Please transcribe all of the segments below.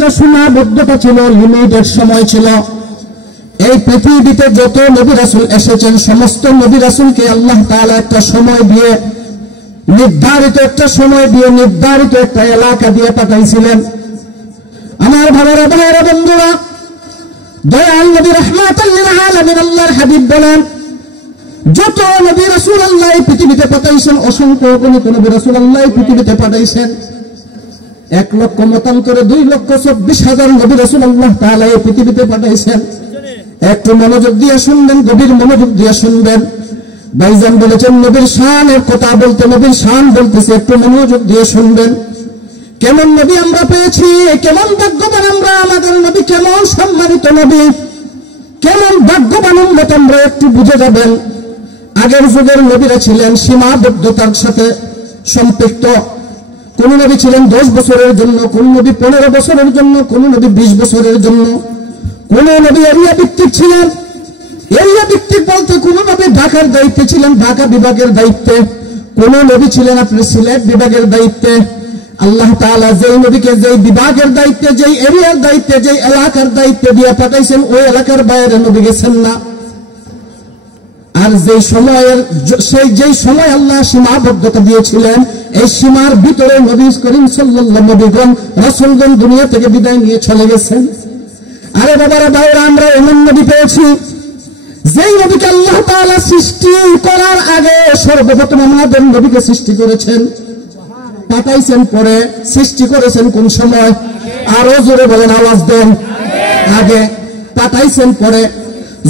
একটা সীমাবদ্ধতা ছিল, লিমিটেড সময় ছিল। এই পৃথিবীতে যত নবী রাসূল এসেছেন সমস্ত নবী রাসূলকে আল্লাহ তাআলা একটা সময় দিয়ে, নির্ধারিত একটা সময় দিয়ে, নির্ধারিত একটা এলাকা দিয়ে পাঠাইছিলেন। আমার ভাইরা বন্ধুরা, দয়াল নবী রাহমাতাল লিল আলামিন আল্লাহর হাবিব বলেন, যত নবী রাসূল আল্লাহ এই পৃথিবীতে পাঠাইছেন, অসংখ্য অগণিত নবী রাসূল আল্লাহ এই পৃথিবীতে পাঠাইছেন। 1 লক্ষ মতান্তরে 2,24,000 নবী রাসূল আল্লাহ তাআলা এই পৃথিবীতে পাঠাইছেন। একটু মনোযোগ দিয়ে শুনবেন, গভীর মনোযোগ দিয়ে শুনবেন। ভাইজান বলেছেন নবীর শানের কথা বলতে, নবীর শান বলতেছে, একটু মনোযোগ দিয়ে শুনবেন। কেমন নবী আমরা পেয়েছি, কেমন ভাগ্যবান আমরা, আমাদের নবী কেমন সম্মানিত নবী, কেমন ভাগ্যবান উম্মত আমরা একটু বুঝে যাবেন। আগের যুগের নবীরা ছিলেন সীমাবদ্ধতার সাথে সম্পৃক্ত। কোন নবী ছিলেন 10 বছরের জন্য, কোন নবী 15 বছরের জন্য, কোন নবী 20 বছরের জন্য, কোন নবী এরিয়া ভিত্তিক ছিলেন। এরিয়া ভিত্তিক বলতে কোন নবী ঢাকার দায়িত্বে ছিলেন, ঢাকা বিভাগের দায়িত্বে, কোন নবী ছিলেন আপনি সিলেট বিভাগের দায়িত্বে। আল্লাহ তাআলা যেই নবীকে যেই বিভাগের দায়িত্বে, যেই এরিয়ার দায়িত্বে, যেই এলাকার দায়িত্বে দিয়ে পাঠাইছেন, ওই এলাকার বাইরে নবী গেছেন না। আর যেই সময় আল্লাহ সীমাবদ্ধতা দিয়েছিলেন, এই সীমার ভিতরে নবী করিম সাল্লাল্লাহু নবীগণ রাসূলগণ দুনিয়া থেকে বিদায় নিয়ে চলে গেছেন। আরে বাবারা ভাইরা, আমরা এমন নবী পেয়েছি যেই নবীকে আল্লাহ তাআলা সৃষ্টি করার আগে সর্বপ্রথম আমাদের নবীকে সৃষ্টি করেছেন, পাঠাইছেন পরে, সৃষ্টি করেছেন কোন সময়? আরো জোরে বলেন, আওয়াজ দেন। আগে পাঠাইছেন পরে।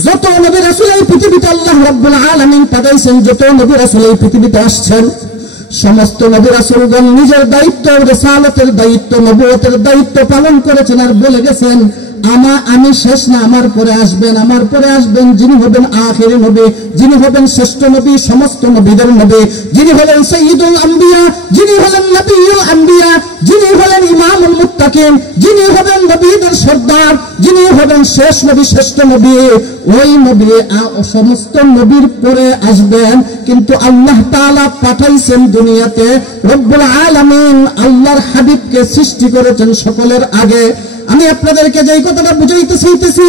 যত নবী রাসূল এই পৃথিবীতে আল্লাহ রাব্বুল আলামিন পাঠাইছেন, যত নবী রাসূল এই পৃথিবীতে আসছেন, সমস্ত নবী রাসূলগণ নিজের দায়িত্ব, রিসালাতের দায়িত্ব, নবুয়তের দায়িত্ব পালন করেছেন আর বলে গেছেন, আমি শেষ না, আমার পরে আসবেন যিনি হবেন আখিরি নবী, যিনি হবেন শ্রেষ্ঠ নবী, সমস্ত নবীদের নবী, যিনি হলেন সাইয়্যিদুল আম্বিয়া, যিনি হলেন নবিয়ুল আম্বিয়া, যিনি হলেন ইমামুল মুত্তাকিন, যিনি হবেন নবীদের সর্দার, যিনি হবেন শেষ নবী, শ্রেষ্ঠ নবী, ওই নবী সমস্ত নবীর পরে আসবেন। কিন্তু আল্লাহ তাআলা পাঠাইছেন দুনিয়াতে, রব্বুল আলামিন আল্লাহর হাবিবকে সৃষ্টি করেছেন সকলের আগে। আমি আপনাদেরকে যেই কথাটা বুঝাইতে চাইতেছি,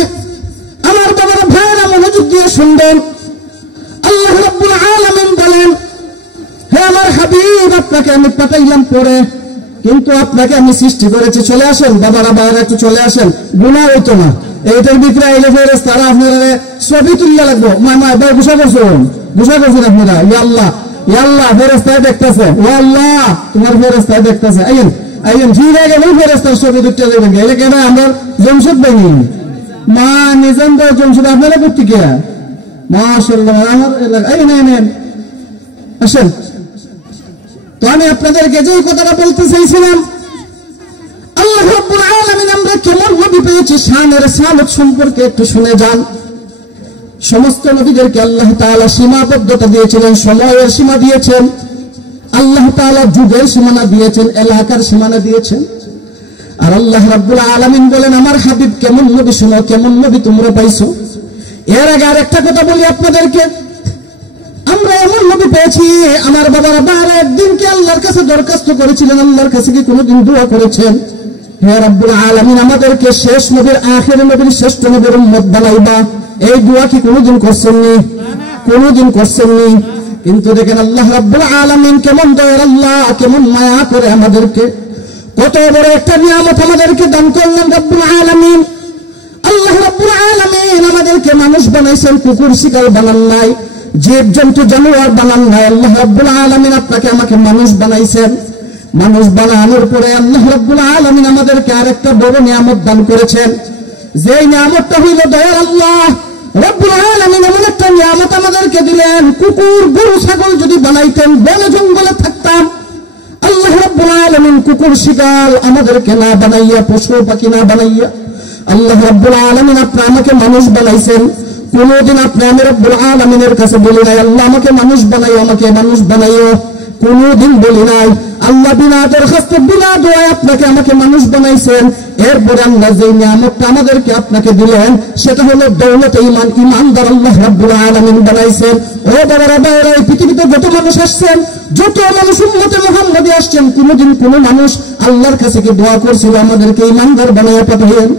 আমার বাবার ভাইরা মনোযোগ দিয়ে শুনবেন। আল্লাহ রাব্বুল আলামিন বলেন, হে আমার হাবিব, আপনাকে আমি পাঠাইলাম পরে, কিন্তু আপনাকে আমি সৃষ্টি করেছি। চলে আসেন বাবারা, বাইরে একটু চলে আসেন, গুনাহ হইতো না। এইটার ভিতরে আইলে ফেরেশতারা আপনারা ছবি তুললে লাগবো। মামা এবার গুছা করছেন আপনারা। ইয়া আল্লাহ ফেরেশতায় দেখতেছে, ইয়া আল্লাহ তোমার ফেরেশতায় দেখতেছে। আইন ঠিক আছে, ফেরেশতার ছবি তুলতে দেবেন। এলে কেন আমরা জমশুদ বানি মা নিজাম দা জমশুদ আপনারা করতে কে? মাশাআল্লাহ, আমার আসেন। তো আমি আপনাদেরকে যে কথাটা বলতে চাইছিলাম, আল্লাহ রাব্বুল আলামিন আমরা কেমন নবী পেয়েছি, শানের সালত সম্পর্কে একটু শুনে যান। সমস্ত নবীদেরকে আল্লাহ তাআলা সীমাবদ্ধতা দিয়েছিলেন, সময়ের সীমা দিয়েছেন, আল্লাহ তাআলা যুগের সীমানা দিয়েছেন, এলাকার সীমানা দিয়েছেন। আর আল্লাহ রাব্বুল আলামিন বলেন, আমার হাবিব কেমন নবী শুনো, কেমন নবী তোমরা পাইছো। এর আগে আরেকটা কথা বলি আপনাদেরকে, আমরা এমন নবী পেয়েছি, আমার বাবারা বারে একদিনকে আল্লাহর কাছে দরখাস্ত করেছিলেন, আল্লাহর কাছে কি কোনোদিন দোয়া করেছেন, হে রাব্বুল আলামিন আমাদেরকে শেষ নবীর, আখির নবীর, শ্রেষ্ঠ নবীর উম্মত বানাইবা? এই দোয়া কি কোনোদিন করছেননি? কোনোদিন করছেননি। কিন্তু দেখেন আল্লাহ রাব্বুল আলামিন কেমন দয়ার আল্লাহ, কেমন মায়া করে আমাদেরকে, কত বড় একটা নিয়ামত আমাদেরকে দান করলেন রাব্বুল আলামিন। আল্লাহ রাব্বুল আলামিন আমাদেরকে মানুষ বানাইছেন, কুকুর শিকার বানান নাই, জীব জন্তু জানোয়ার বানান নাই। আল্লাহ রাব্বুল আলামিন আপনাকে আমাকে মানুষ বানাইছেন। মানুষ বানানোর পরে আল্লাহ রাব্বুল আলামিন আমাদেরকে আরেকটা বড় নিয়ামত দান করেছেন। যেই নিয়ামতটা হইল দয়ার আল্লাহ রাব্বুল আলামিন এমন একটা নিয়ামত আমাদেরকে দিলেন, কুকুর গরু ছাগল যদি বানাইতেন, বনে জঙ্গলে থাকতাম, আল্লাহ রাব্বুল আলামিন কুকুর শিকার আমাদেরকে না বানাইয়া, পশু পাখি না বানাইয়া, আল্লাহ রাব্বুল আলামিন আপনি আমাকে মানুষ বানাইছেন। কোনদিন আপনি আমি রাব্বুল আলামিনের কাছে বলি নাই, আল্লাহ আমাকে মানুষ বানাইও, আমাকে মানুষ বানাইও, কোনদিন বলি নাই। আল্লাহ বিনা দরখাস্ত, বিনা দোয়ায় আপনাকে আমাকে মানুষ বানাইছেন। এরপরে আল্লাহ যে নিয়ামতটা আমাদেরকে আপনাকে দিলেন, সেটা হলো দৌলত ঈমান, ঈমানদার আল্লাহ রাব্বুল আলামিন বানাইছেন। ও বাবারা ভাইরা, এই পৃথিবীতে যত মানুষ আসছেন, যত মানুষ উম্মতে মুহাম্মদী আসছেন, কোনদিন কোন মানুষ আল্লাহর কাছে কি দোয়া করছিল আমাদেরকে ইমানদার বানাইয়া পাঠাবেন?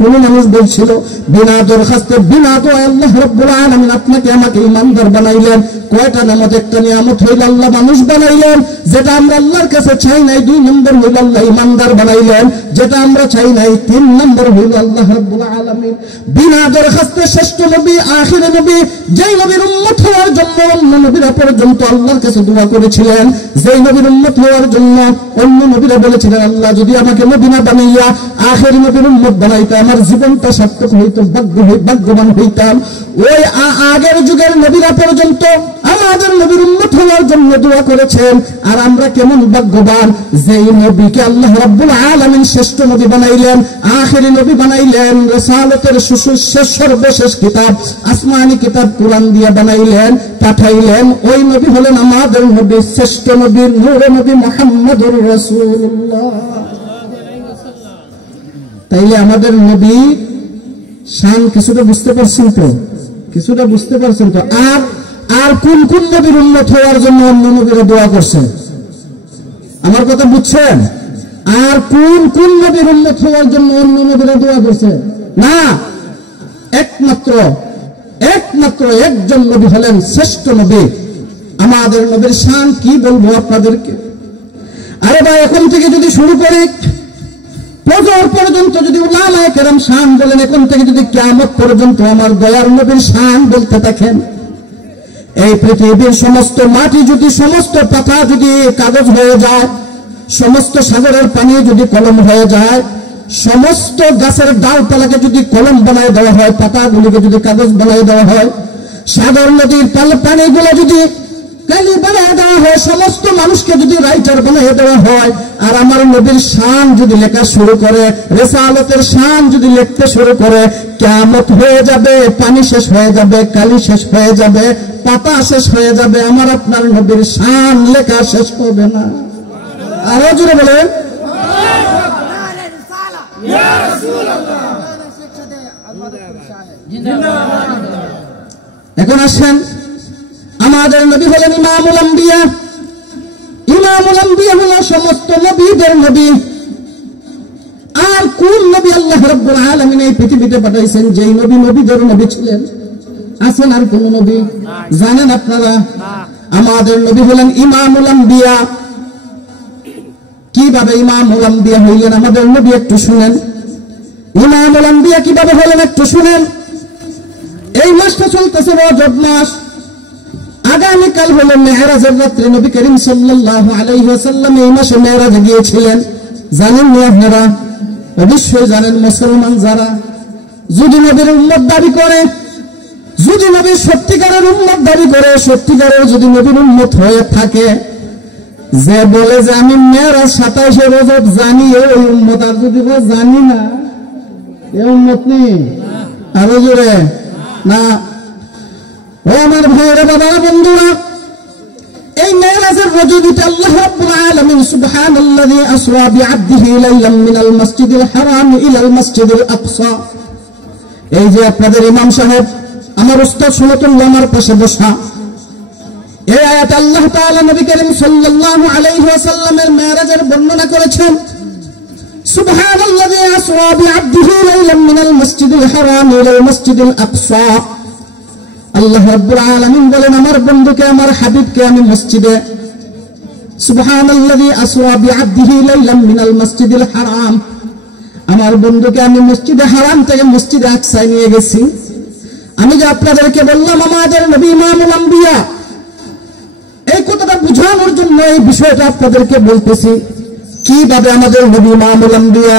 কোন মানুষ বলছিল বিনা দরখাস্তে বিনা দোয়ায় আল্লাহ রাব্বুল আলামিন আপনাকে আমাকে ইমানদার বানাইলেন? কয়টা নামত একটা নিয়ামত হইল আল্লাহ মানুষ বানাইলেন, যেটা আমরা আল্লাহর কাছে চাই নাই। 2 নম্বর হইল আল্লাহ ইমানদার বানাইলেন, যেটা আমরা চাই নাই। 3 নম্বর হইল আল্লাহ রাব্বুল আলামিন বিনা দরখাস্তে শ্রেষ্ঠ নবী আখির নবী, যেই নবীর উম্মত হওয়ার জন্য অন্য নবীরা পর্যন্ত আল্লাহর কাছে দোয়া করেছিলেন, যেই নবীর উম্মত হওয়ার জন্য অন্য নবীরা বলেছিলেন আল্লাহ যদি আমাকে নবী না বানাইয়া আখির নবীর উম্মত বানাইতে আমার জীবনটা সার্থক হইতো, ভাগ্যবান হইতাম। ওই আগের যুগের নবীরা পর্যন্ত আমাদের নবীর উম্মত হওয়ার জন্য দোয়া করেছেন। আর আমরা কেমন ভাগ্যবান, যেই নবীকে আল্লাহ রাব্বুল আলামিন শ্রেষ্ঠ নবী বানাইলেন, আখিরি নবী বানাইলেন, রিসালাতের সর্বশেষ কিতাব আসমানি কিতাব কোরআন দিয়ে বানাইলেন, পাঠাইলেন। ওই নবী হলেন আমাদের নবী, শ্রেষ্ঠ নবী, নূরে নবী মুহাম্মদুর রাসূলুল্লাহ। তাইলে আমাদের নবী শান কিছুটা বুঝতে পারছেন তো? কিছুটা বুঝতে পারছেন তো? আর কোন কোন নবীর উম্মত হওয়ার জন্য অন্য নবীরা দোয়া করছে? আমার কথা বুঝছেন? আর কোন কোন নবীর উম্মত হওয়ার জন্য অন্য নবীরা দোয়া করছে? না, একমাত্র একজন নবী হলেন শ্রেষ্ঠ নবী। আমাদের নবীর শান কি বলবো আপনাদেরকে? আরে ভাই, এখন থেকে যদি শুরু করি ফজর পর্যন্ত যদি উলামায়ে কেরাম শান বলেন, এখন থেকে যদি কিয়ামত পর্যন্ত আমার দয়ার নবীর শান বলতে থাকেন, এই পৃথিবীর সমস্ত মাটি যদি, সমস্ত পাতা যদি কাগজ হয়ে যায়, সমস্ত সাগরের পানি যদি কলম হয়ে যায়, সমস্ত গাছের ডালপালাকে যদি কলম বানায় দেওয়া হয়, পাতাগুলিকে যদি কাগজ বানায় দেওয়া হয়, সাগর নদীর পানিগুলো যদি কালি বানায় দেওয়া হয়, সমস্ত মানুষকে যদি রাইটার বানিয়ে দেওয়া হয়, আর আমার নবীর শান যদি লেখা শুরু করে, রিসালাতের শান যদি লিখতে শুরু করে, কিয়ামত হয়ে যাবে, পানি শেষ হয়ে যাবে, কালি শেষ হয়ে যাবে, পাতা শেষ হয়ে যাবে, আমার আপনার নবীর শান লেখা শেষ হবে না। আরো জোরে বলেন এখন আসেন, আমাদের নবী হলেন ইমামুল আম্বিয়া। ইমামুল আম্বিয়া হলো সমস্ত নবীদের নবী। আর কোন নবী আল্লাহ রাব্বুল আলামিন এই পৃথিবীতে পাঠাইছেন যেই নবী নবীদের নবী ছিলেন? আছেন আর কোন নবী জানেন আপনারা? আমাদের নবী হলেন ইমামুল আম্বিয়া। কিভাবে ইমামুল আম্বিয়া হইলেন আমাদের নবী একটু শুনেন। ইমামুল আম্বিয়া কিভাবে হলেন একটু শুনেন। এই মাসটা চলতেছে রজব মাস। আগামীকাল হলো মেরাজের রাত্রে। নবী করিম সাল্লাল্লাহু আলাইহি ওয়াসাল্লাম এই মাসে মেরাজে গিয়েছিলেন। জানেন না আপনারা? অবশ্যই জানেন। মুসলমান যারা যদি নবীর উম্মত দাবি করে, যদি নবীর সত্যিকারের উম্মত দাবি করে, সত্যিকারের যদি নবীর উম্মত হয়ে থাকে, যে বলে যে আমি মেরাজ 27 রজব জানি, এই উম্মত। আর যদি জানি না, এই উম্মত নেই। আরো জোরে না। ও আমার ভাইয়েরা, বাবা, বন্ধুরা, এই মেরাজের রজনীতে আল্লাহ রাব্বুল আলামিন সুবহানাল্লাযী আসরা বিআবদিহি লাইলাম মিনাল মাসজিদিল হারাম ইলাল মাসজিদিল আকসা। এই যে আপনাদের ইমাম সাহেব, আমার উস্তাদ সুন্নাতুল্লাহ আমার পাশে বসা, এই আয়াতে আল্লাহ তাআলা নবী করিম সাল্লাল্লাহু আলাইহি ওয়াসাল্লামের মেরাজের বর্ণনা করেছেন। সুবহানাল্লাযী আসরা বিআবদিহি লাইলাম মিনাল মাসজিদিল হারাম ইলাল মাসজিদিল আকসা। আল্লাহ রাব্বুল আলামিন বলেন, আমার বন্ধুকে, আমার হাবিবকে আমি মসজিদে, সুবহানাল্লাযী আসরা বিআবদিহি লাইলাম মিনাল মাসজিদিল হারাম, আমার বন্ধুকে আমি মসজিদে হারাম থেকে মসজিদে আকসায় নিয়ে গেছি। আমি যে আপনাদেরকে বললাম আমাদের নবী ইমামুল আম্বিয়া, এই কথাটা বোঝানোর জন্য এই বিষয়টা আপনাদেরকে বলতেছি। কিভাবে আমাদের নবী ইমামুল আম্বিয়া?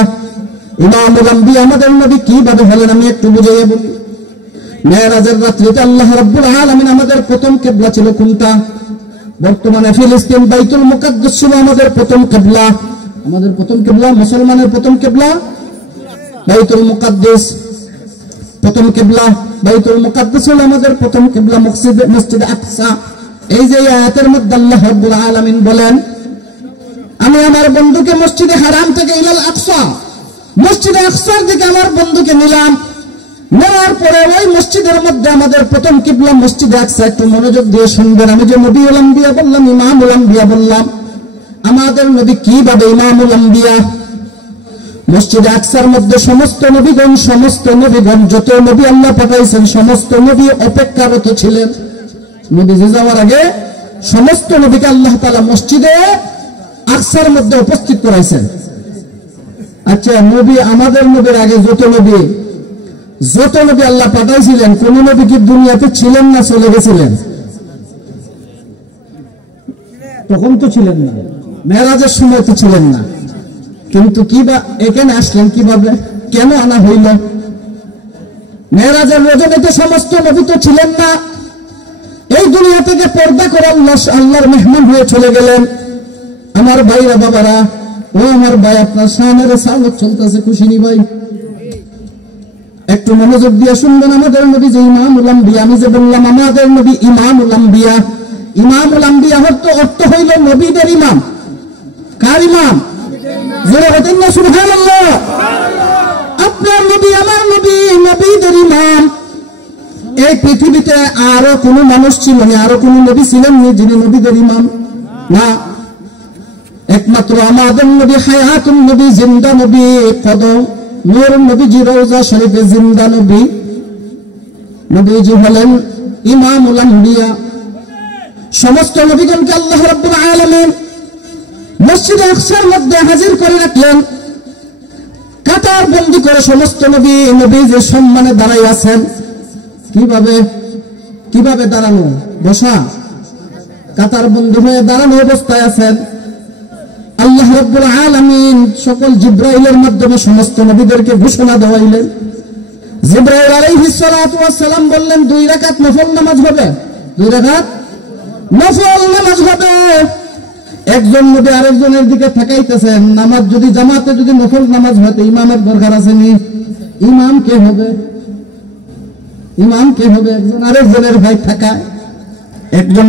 ইমামুল আম্বিয়া আমাদের নবী কিভাবে হলেন আমি একটু বুঝিয়ে বলি। মেরাজের রাত্রিতে আল্লাহ রাব্বুল আলামিন আমাদের প্রথম কিবলা ছিল কোনটা? বর্তমানে ফিলিস্তিন বাইতুল মুকাদ্দাস ছিল আমাদের প্রথম কিবলা। আমাদের প্রথম কিবলা, মুসলমানের প্রথম কিবলা বাইতুল মুকাদ্দাস। প্রথম কিবলা বাইতুল মুকাদ্দাস হলো আমাদের প্রথম কিবলা, মসজিদ আকসা। এই যে আয়াতের মধ্যে আল্লাহ রাব্বুল আলামিন বলেন, আমি আমার বন্ধুকে মসজিদে হারাম থেকে ইলাল আকসা, মসজিদে আকসার দিকে আমার বন্ধুকে নিলাম। নেওয়ার পরে ওই মসজিদের মধ্যে আমাদের প্রথম কিবলা মসজিদে আকসা। একটু মনোযোগ দিয়ে শুনবেন। আমি যে নবীউল আম্বিয়া বললাম, ইমামুল আম্বিয়া বললাম, আমাদের নবী কিভাবে ইমামুল আম্বিয়া। মসজিদে আকসার মধ্যে সমস্ত নবীগণ যত নবী আল্লাহ পাঠাইছেন সমস্ত নবী অপেক্ষারত ছিলেন। নবীজি যাওয়ার আগে সমস্ত নবীকে আল্লাহ তাআলা মসজিদে আকসার মধ্যে উপস্থিত করাইছেন। আচ্ছা, নবী আমাদের নবীর আগে যত নবী আল্লাহ পাঠাইছিলেন, কোন নবী কি দুনিয়াতে ছিলেন না চলে গেছিলেন? তখন তো ছিলেন না, মেরাজের সময় তো ছিলেন না, কিন্তু এখানে আসলেন কিভাবে, কেন আনা হইল? মেরাজের রজনীতে সমস্ত নবী তো ছিলেন না, এই দুনিয়া থেকে পর্দা করে আল্লাহর মেহমান হয়ে চলে গেলেন। আমার ভাইরা বাবারা, ও আমার ভাই, আপনার সামনের সালত চলতেছে, খুশি নি ভাই? একটু মনোযোগ দিয়ে শুনবেন। আমাদের নবী যে ইমামুল আম্বিয়া, আমি যে বললাম আমাদের নবী ইমামুল আম্বিয়া, ইমামুল আম্বিয়া অর্থ হইল নবীদের ইমাম। কার ইমাম? জোরে বলেন না সুবহানাল্লাহ। আপনার নবী আমার নবী নবীদের ইমাম। এই পৃথিবীতে আরো কোন মানুষ ছিল না, আরো কোন নবী ছিলেন না যিনি নবীদের ইমাম? না, একমাত্র আমাদের নবী হায়াতুন নবী, জিন্দা নবী, কদম নূর নবীজি রওজা শরীফে জিন্দা নবী। নবীজি হলেন ইমামুল আম্বিয়া। সমস্ত নবীগণকে আল্লাহ রাব্বুল আলামিন মসজিদে আকসার মধ্যে হাজির করে রাখলেন, কাতার বন্দী করে সমস্ত নবী যে সম্মানে দাঁড়াই আছেন। কিভাবে দাঁড়ানো? বসা, কাতার বন্দী হয়ে দাঁড়ানো অবস্থায় আছেন। আল্লাহ রাব্বুল আলামিন সকল জিব্রাইলের মাধ্যমে সমস্ত নবীদেরকে ঘোষণা দেওয়াইলেন। জিব্রাইল আলাইহিস সালাতু ওয়াস সালাম বললেন 2 রাকাত নফল নামাজ হবে, 2 রাকাত নফল নামাজ হবে। একজন নবী আরেকজনের দিকে তাকাইতেছেন। নামাজ যদি জামাতে যদি নফল নামাজ হয় তো ইমামের দরকার আছে নি? ইমাম কে হবে? একজন আরেকজনের ভাই থাকায় একজন